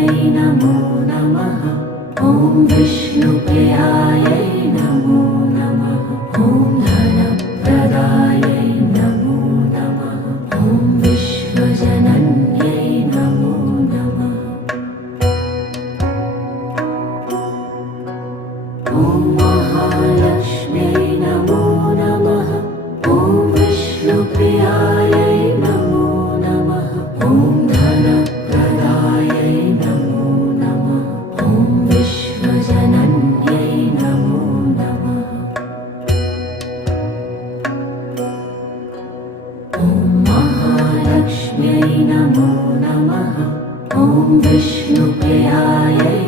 महालक्ष्म्यै नमो नमः। ॐ विष्णुप्रियायै नमो नमः। ॐ धनप्रदायै नमो नमः। ॐ विश्वजनन्यै नमो नमः। ॐ महालक्ष्म्यै नमो नमः। ॐ विष्णुप्रियायै नमो नमः। ॐ धनप्रदायै नमो नमः। ॐ विश्वजनन्यै नमो नमः। ॐ महालक्ष्म्यै नमो नमः। ॐ विष्णुप्रियायै